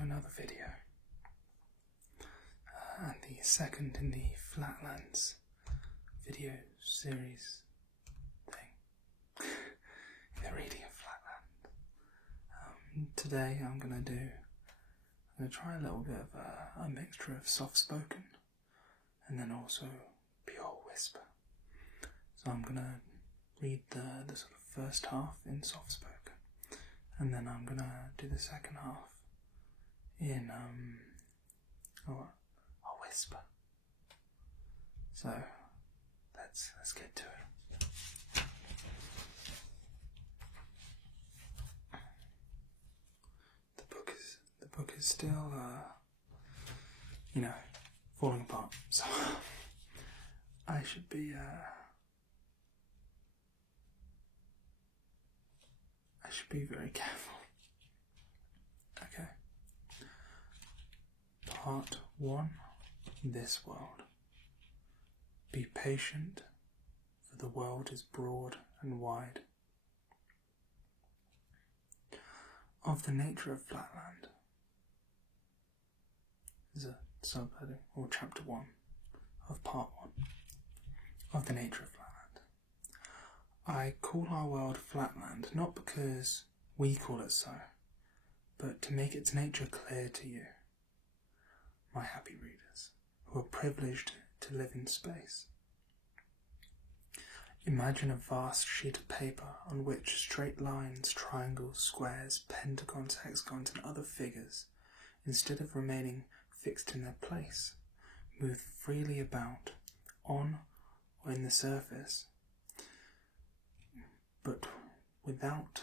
another video, and the second in the Flatlands video series thing, the reading of Flatland. Today I'm going to try a little bit of a mixture of soft-spoken and then also pure whisper. So I'm going to read the sort of first half in soft-spoken, and then I'm going to do the second half in a whisper. So let's get to it. The book is still falling apart. So I should be very careful. Okay. Part 1. This world. Be patient, for the world is broad and wide. Of the nature of Flatland. Is a subheading, or chapter 1 of part 1 of the nature of Flatland. I call our world Flatland not because we call it so, but to make its nature clear to you, my happy readers, who are privileged to live in space. Imagine a vast sheet of paper on which straight lines, triangles, squares, pentagons, hexagons, and other figures, instead of remaining fixed in their place, move freely about, on or in the surface, but without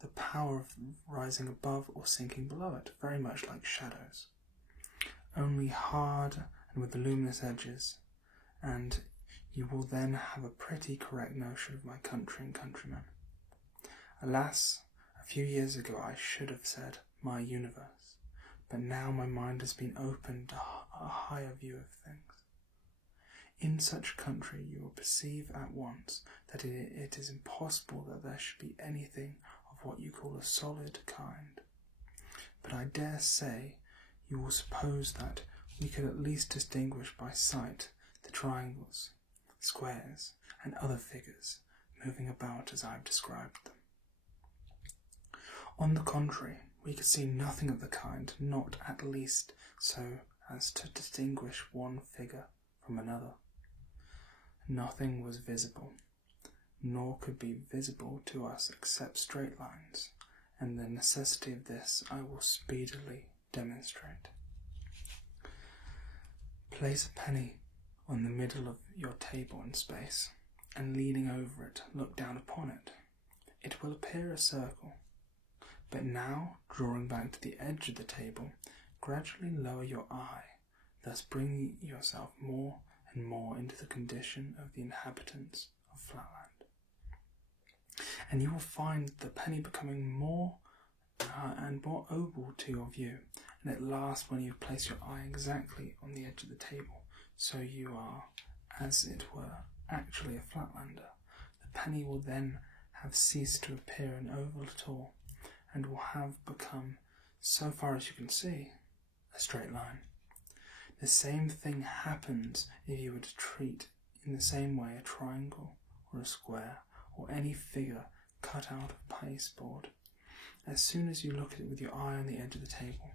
the power of rising above or sinking below it, very much like shadows. Only hard and with luminous edges, and you will then have a pretty correct notion of my country and countrymen. Alas, a few years ago I should have said my universe, but now my mind has been opened to a higher view of things. In such country you will perceive at once that it is impossible that there should be anything of what you call a solid kind. But I dare say you will suppose that we could at least distinguish by sight the triangles, squares, and other figures moving about as I have described them. On the contrary, we could see nothing of the kind, not at least so as to distinguish one figure from another. Nothing was visible, nor could be visible to us except straight lines, and the necessity of this I will speedily demonstrate. Place a penny on the middle of your table in space, and leaning over it, look down upon it. It will appear a circle, but now, drawing back to the edge of the table, gradually lower your eye, thus bringing yourself more and more into the condition of the inhabitants of Flatland. And you will find the penny becoming more and more oval to your view, and at last, when you place your eye exactly on the edge of the table, so you are, as it were, actually a Flatlander, the penny will then have ceased to appear an oval at all, and will have become, so far as you can see, a straight line. The same thing happens if you were to treat in the same way a triangle or a square or any figure cut out of pasteboard. As soon as you look at it with your eye on the edge of the table,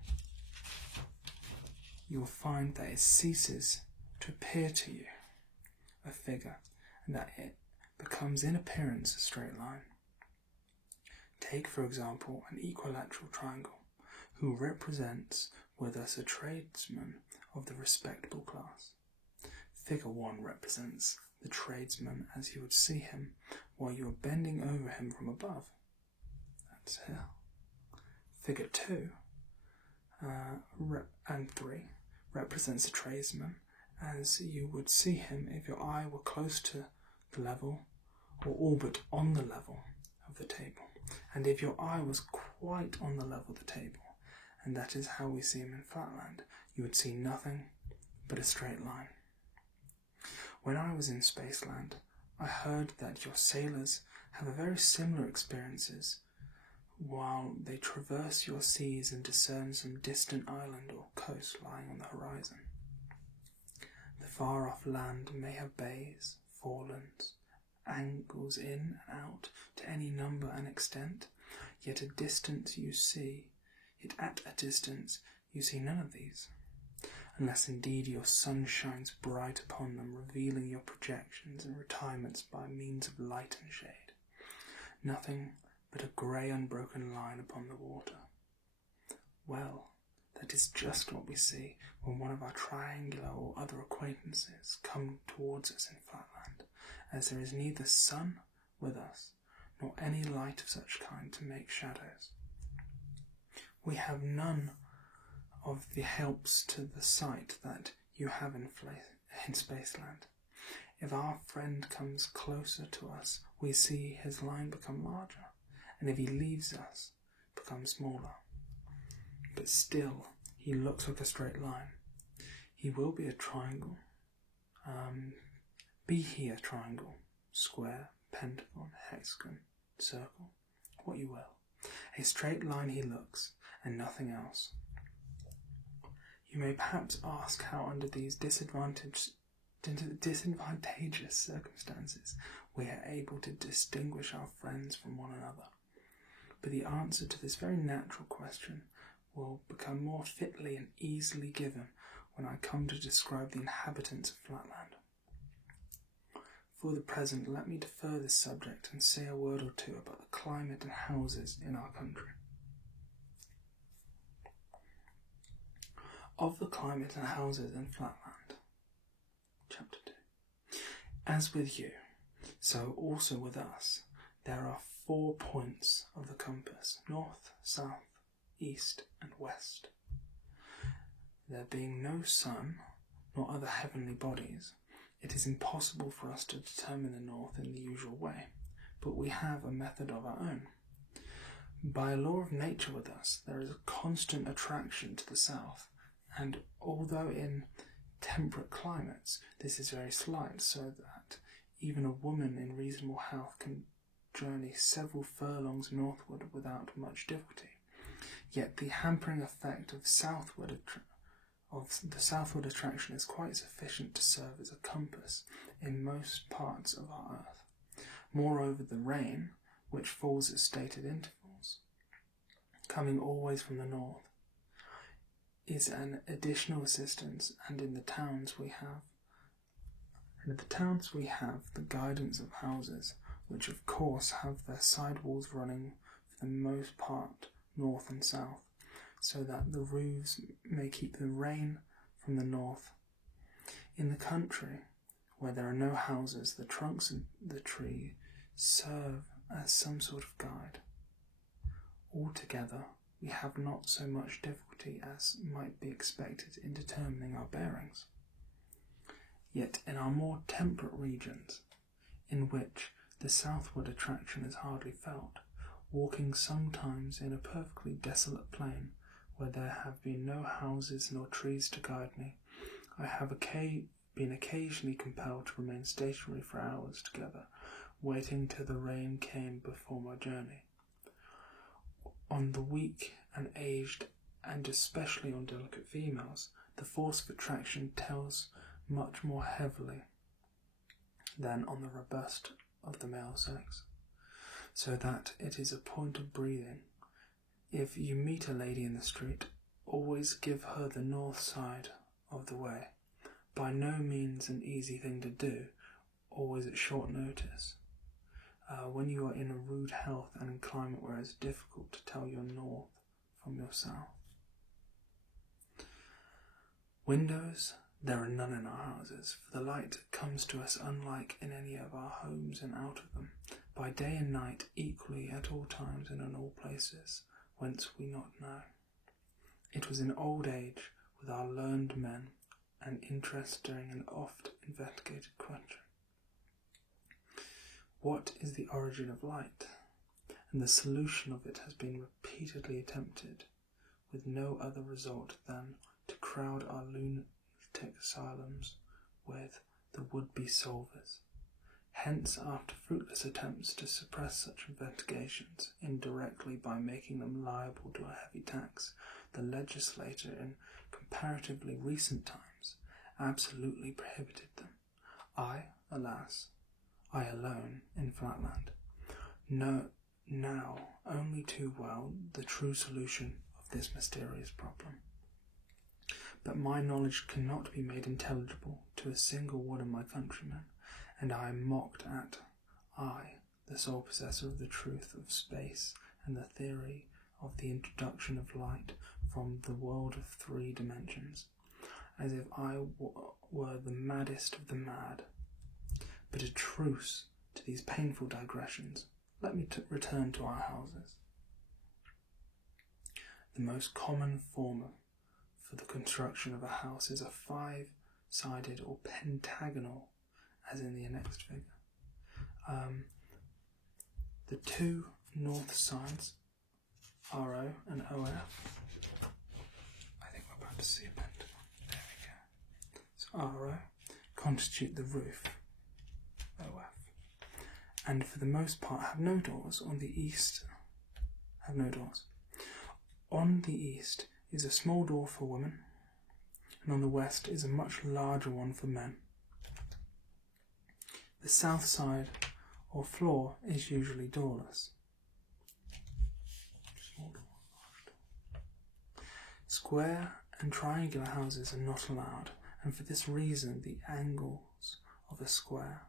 you will find that it ceases to appear to you a figure, and that it becomes in appearance a straight line. Take, for example, an equilateral triangle, who represents with us a tradesman of the respectable class. Figure 1 represents the tradesman as you would see him while you are bending over him from above. That's here. Figure 2 and 3 represents the tradesman as you would see him if your eye were close to the level or all but on the level of the table, and if your eye was quite on the level of the table, and that is how we see him in Flatland, you would see nothing but a straight line. When I was in Spaceland, I heard that your sailors have a very similar experiences while they traverse your seas and discern some distant island or coast lying on the horizon. The far-off land may have bays, forelands, angles in and out to any number and extent, yet at a distance you see none of these, unless indeed your sun shines bright upon them, revealing your projections and retirements by means of light and shade. Nothing but a grey unbroken line upon the water. Well, that is just what we see when one of our triangular or other acquaintances come towards us in Flatland, as there is neither sun with us, nor any light of such kind to make shadows. We have none of the helps to the sight that you have in Spaceland. If our friend comes closer to us, we see his line become larger, and if he leaves us, become smaller. But still, he looks like a straight line. He will be a triangle. Be he a triangle, square, pentagon, hexagon, circle, what you will. A straight line he looks, and nothing else. You may perhaps ask how under these disadvantageous circumstances we are able to distinguish our friends from one another. But the answer to this very natural question will become more fitly and easily given when I come to describe the inhabitants of Flatland. For the present, let me defer this subject and say a word or two about the climate and houses in our country. Of the climate and houses in Flatland. Chapter 2. As with you, so also with us, there are 4 points of the compass: north, south, east, and west. There being no sun, nor other heavenly bodies, it is impossible for us to determine the north in the usual way, but we have a method of our own. By a law of nature with us, there is a constant attraction to the south, and although in temperate climates this is very slight, so that even a woman in reasonable health can journey several furlongs northward without much difficulty, yet the hampering effect of the southward attraction is quite sufficient to serve as a compass in most parts of our earth. Moreover, the rain, which falls at stated intervals, coming always from the north, is an additional assistance, and in the towns we have the guidance of houses, which of course have their side walls running for the most part north and south, so that the roofs may keep the rain from the north. In the country, where there are no houses, the trunks of the tree serve as some sort of guide. Altogether, we have not so much difficulty as might be expected in determining our bearings. Yet in our more temperate regions, in which the southward attraction is hardly felt, walking sometimes in a perfectly desolate plain, where there have been no houses nor trees to guide me, I have been occasionally compelled to remain stationary for hours together, waiting till the rain came before my journey. On the weak and aged, and especially on delicate females, the force of attraction tells much more heavily than on the robust of the male sex, so that it is a point of breathing. If you meet a lady in the street, always give her the north side of the way. By no means an easy thing to do, always at short notice, when you are in a rude health and in climate where it is difficult to tell your north from your south. Windows there are none in our houses, for the light comes to us unlike in any of our homes and out of them, by day and night, equally at all times and in all places, whence we not know. It was in old age, with our learned men, an interest during an oft investigated question. What is the origin of light? And the solution of it has been repeatedly attempted, with no other result than to crowd our lunatic asylums with the would-be solvers. Hence, after fruitless attempts to suppress such investigations indirectly by making them liable to a heavy tax, the legislator in comparatively recent times absolutely prohibited them. I, alas, I alone in Flatland, know now only too well the true solution of this mysterious problem. But my knowledge cannot be made intelligible to a single one of my countrymen, and I am mocked at, I, the sole possessor of the truth of space and the theory of the introduction of light from the world of 3 dimensions, as if I were the maddest of the mad. But a truce to these painful digressions. Let me return to our houses. The most common form for the construction of a house is a 5-sided or pentagonal, as in the next figure. The 2 north sides, RO and OF. I think we're about to see a pentagon. There we go. So RO constitute the roof, OF. And for the most part have no doors. On the east, have no doors. On the east is a small door for women, and on the west is a much larger one for men. The south side or floor is usually doorless. Small door, large door. Square and triangular houses are not allowed, and for this reason the angles of a square,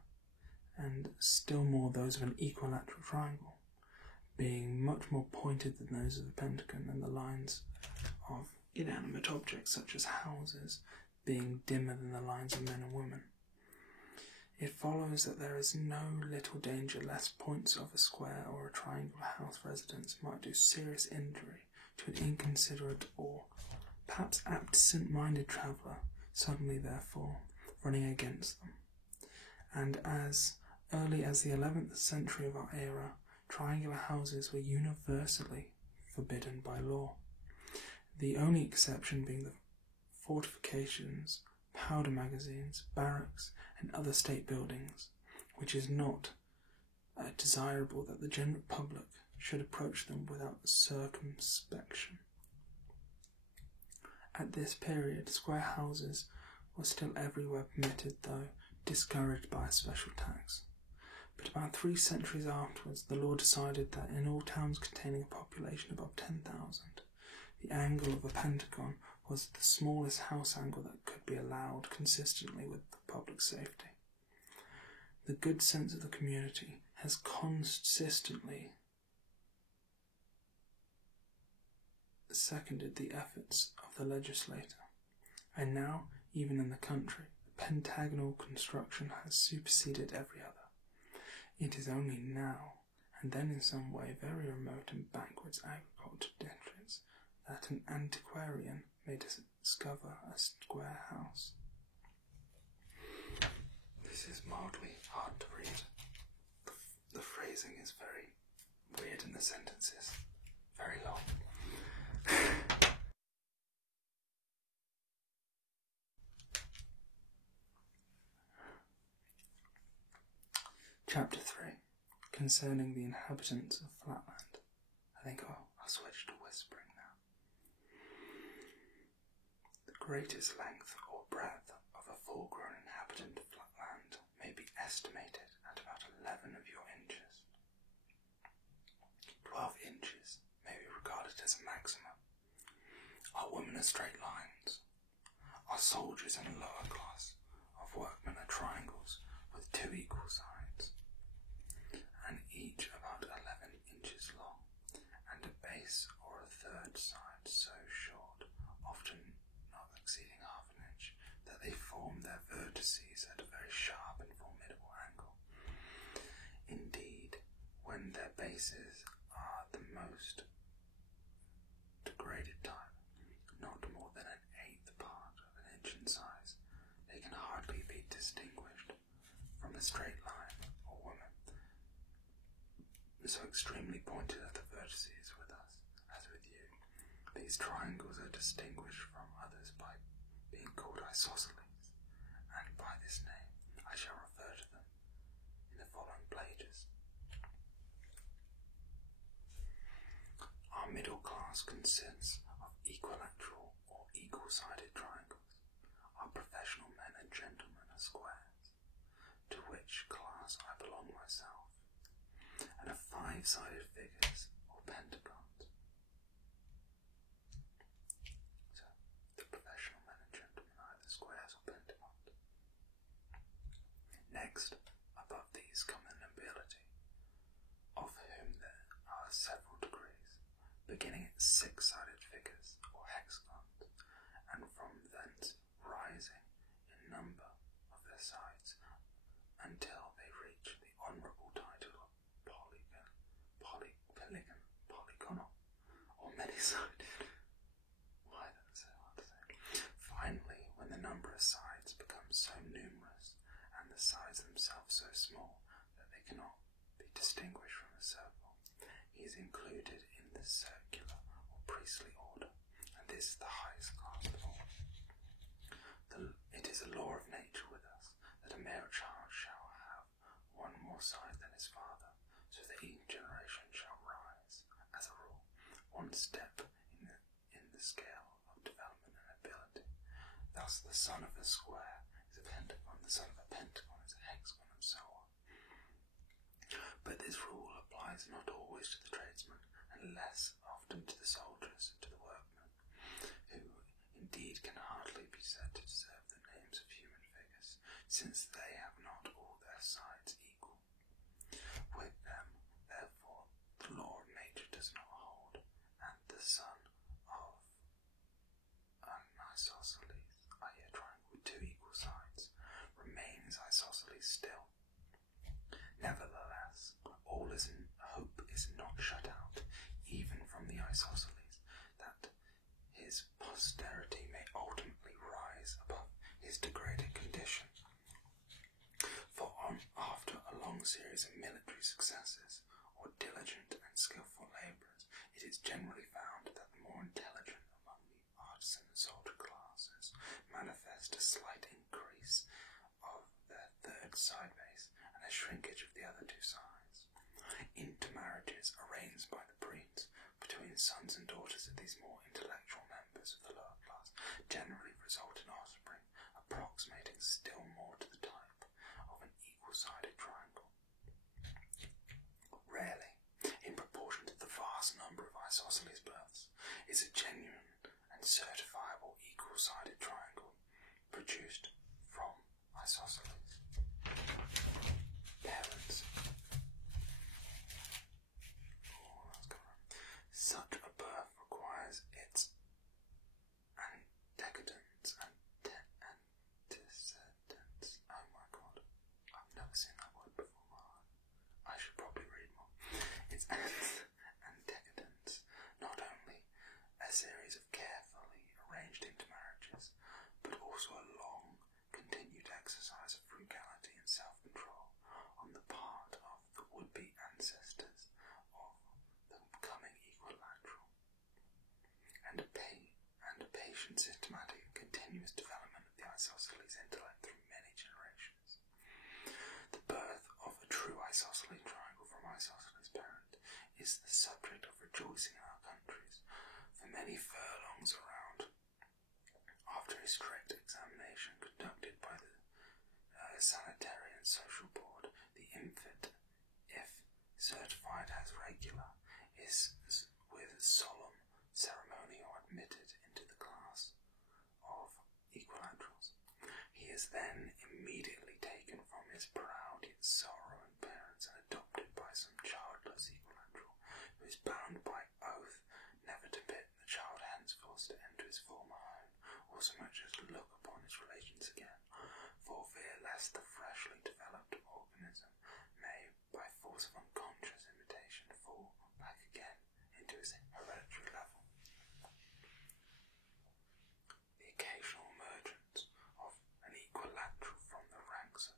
and still more those of an equilateral triangle, being much more pointed than those of the pentagon, and the lines of inanimate objects such as houses being dimmer than the lines of men and women. It follows that there is no little danger lest points of a square or a triangular house residence might do serious injury to an inconsiderate or perhaps absent-minded traveller, suddenly therefore running against them. And as early as the 11th century of our era, triangular houses were universally forbidden by law, the only exception being the fortifications, powder magazines, barracks, and other state buildings, which is not desirable that the general public should approach them without circumspection. At this period, square houses were still everywhere permitted, though discouraged by a special tax. But about 3 centuries afterwards, the law decided that in all towns containing a population above 10,000, the angle of a pentagon was the smallest house angle that could be allowed consistently with the public safety. The good sense of the community has consistently seconded the efforts of the legislator, and now, even in the country, the pentagonal construction has superseded every other. It is only now, and then in some way very remote and backwards agricultural districts, that an antiquarian may discover a square house. This is mildly hard to read. The phrasing is very weird in the sentences, very long. Chapter 3, concerning the inhabitants of Flatland. I think I'll switch to whispering now. The greatest length or breadth of a full-grown inhabitant of Flatland may be estimated at about 11 of your inches. 12 inches may be regarded as a maximum. Our women are straight lines. Our soldiers in a lower class of workmen are triangles with 2 equal sides, and each about 11 inches long, and a base or a third side so short, often not exceeding half an inch, that they form their vertices at a very sharp and formidable angle. Indeed, when their bases are the most degraded type, not more than an 1/8 part of an inch in size, they can hardly be distinguished from a straight line or woman, so extremely pointed are the vertices with us, as with you. These triangles are distinguished from others by being called isosceles, and by this name I shall refer to them in following pages. Our middle class consists of equilateral or equal-sided triangles. Our professional men and gentlemen are squares, to which class I belong myself, and are five-sided figures or pentagons. So, the professional men and gentlemen are either squares or pentagons. Next, above these come the nobility, of whom there are several degrees, beginning at six-sided figures or hexagons, and from thence rising in number of their sides until they reach the honourable title of polygonal, or many-sided. Why, that's so hard to say. Finally, when the number of sides becomes so numerous, and the sides themselves so small that they cannot be distinguished from a circle, he is included in the circular or priestly order, and this is the highest class of all. It is a law of nature with us that a male child shall have one more side than his father, so that each generation shall rise, as a rule, one step in the scale of development and ability. Thus the son of a square is a pentagon, the son of a pentagon is a hexagon, and so on. But this rule applies not always to the tradesman, and less often to the soldiers and to the workmen, who indeed can hardly be said to deserve the names of human figures, since they have not all their sides equal. With them, therefore, the law of nature does not hold, and the son of an isosceles, i.e. a triangle with two equal sides, remains isosceles still. Nevertheless, hope is not shut out, even from the isosceles, that his posterity may ultimately rise above his degraded condition. For after a long series of military successes, or diligent and skilful labourers, it is generally found that the more intelligent among the artisan and soldier classes manifest a slight increase of their third side base and a shrinkage of the other two sides. Intermarriages arranged by the breeds between sons and daughters of these more intellectual members of the lower class generally result in offspring approximating still more to the type of an equal-sided triangle. Rarely, in proportion to the vast number of isosceles births, is a genuine and certifiable equal-sided triangle produced from isosceles. Parents. Such a birth requires its antecedents. Oh my god, I've never seen that word before. I should probably read more. Its antecedents, not only a series of carefully arranged intermarriages, but also a long continued exercise of frugality and self-control on the part of the would-be ancestors of the becoming equilateral, and a patient, systematic and continuous development of the isosceles intellect through many generations. The birth of a true isosceles triangle from isosceles parent is the subject of rejoicing in our countries for many furlongs around. After a strict examination conducted by the Sanitary and Social Board, the infant, if certified as regular, is with solemn ceremonial admitted into the class of equilaterals. He is then immediately taken from his proud yet sorrowing parents and adopted by some childless equilateral, who is bound by oath never to permit the child henceforth to enter his former home, or so much as to look upon his relations again, for fear lest the freshly developed organism may, by force of unconscious imitation, fall back again into his hereditary level. The occasional emergence of an equilateral from the ranks of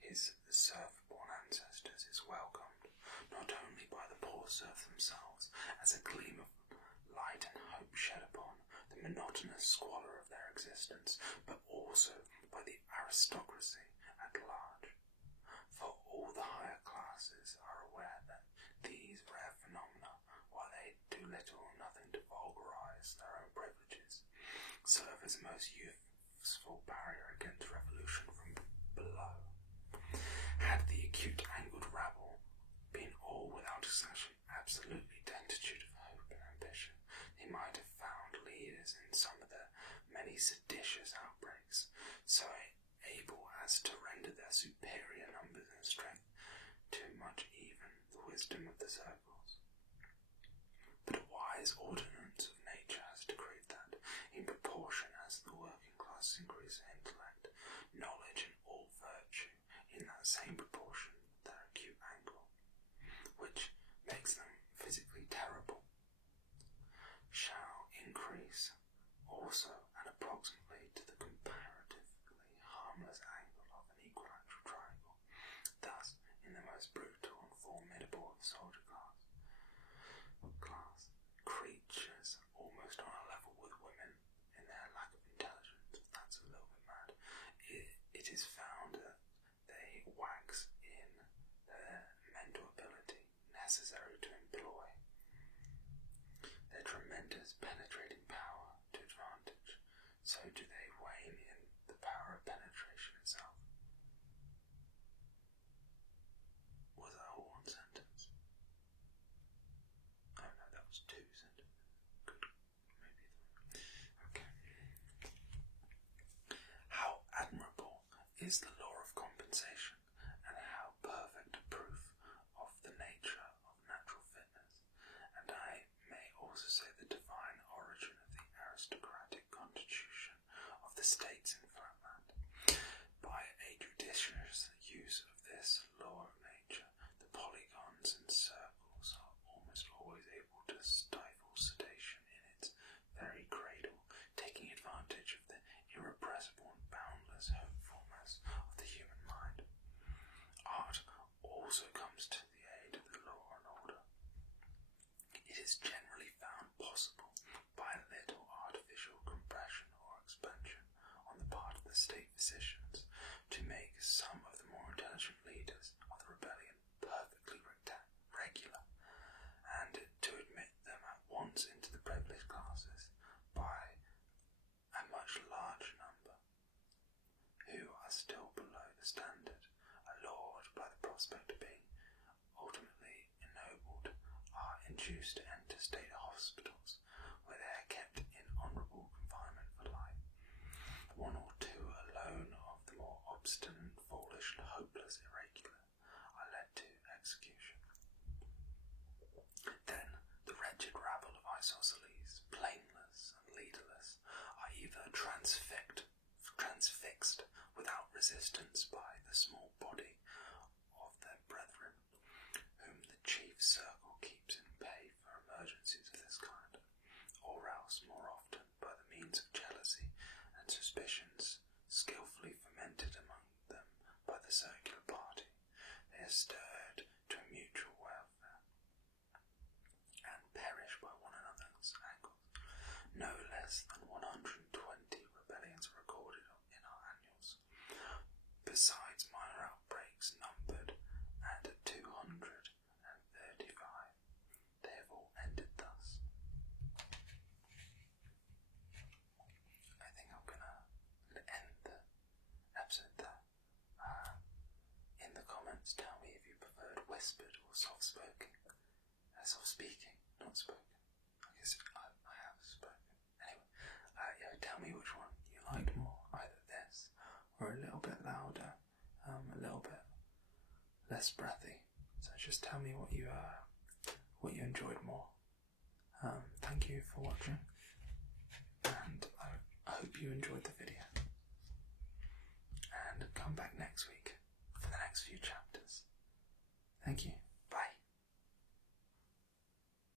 his serf-born ancestors is welcomed, not only by the poor serfs themselves, as a gleam of light and hope shed upon the monotonous squalor of their existence, but also by the aristocracy at large. For all the higher serve as the most useful barrier against revolution from below. Had the acute angled rabble been all without absolutely destitute of hope and ambition, they might have found leaders in some of their many seditious outbreaks, so able as to render their superior numbers and strength too much even the wisdom of the circles. But a wise ordinance of nature has decreed that, in proportion as the working classes increase in intellect, knowledge, and all virtue, in that same proportion their acute angle, which makes them physically terrible, shall increase also and approximately to the comparatively harmless angle of an equilateral triangle. Thus, in the most brutal and formidable of the soldier class, creatures almost on a level with women in their lack of intelligence, that's a little bit mad, it is found that they wax in their mental ability necessary to employ their tremendous penetrating power to advantage, so do they wane in the power of penetration itself. Was that all one sentence? Oh no, that was two sentences. Good, maybe three. Okay. How admirable is the law of compensation, and how perfect a proof of the nature of natural fitness, and I may also say the divine origin of the aristocratic constitution of the states in Flatland. By a judicious use of this law of nature, the polygons and circles are almost always able to stifle sedation in its very cradle, taking advantage of the irrepressible and boundless hopefulness of the human mind. Art also comes to the aid of the law and order. It is generally found possible, by a little artificial compression or expansion on the part of the state physicians, to make some of the more intelligent leaders of the rebellion perfectly regular, and to admit them at once into the privileged classes by a much larger number, who are still below the standard, allured by the prospect of being ultimately ennobled, are induced to enter state hospitals, where they are kept in honourable confinement for life. One or two alone of the more obstinate, foolish, and hopeless irregular are led to execution. Then the wretched rabble of isosceles, blameless and leaderless, are either transfixed without resistance by the small body of their brethren, whom the chief circle keeps in pay for emergencies of this kind, or else, more often, by the means of jealousy and suspicions skilfully fomented among them by the circular party, they are stirred to a mutual welfare, and perish by one another's angles. No less than 120 rebellions are recorded in our annuals, besides minor outbreaks numbered at 235. They have all ended thus. I think I'm gonna end the episode there. In the comments, tell me if you preferred whispered or soft-spoken. Soft-speaking, not spoken. I guess I have spoken. Anyway, tell me which one you liked more, either this or a little bit louder, a little bit less breathy. So just tell me what you enjoyed more. Thank you for watching, and I hope you enjoyed the video. And come back next week for the next few chapters. Thank you.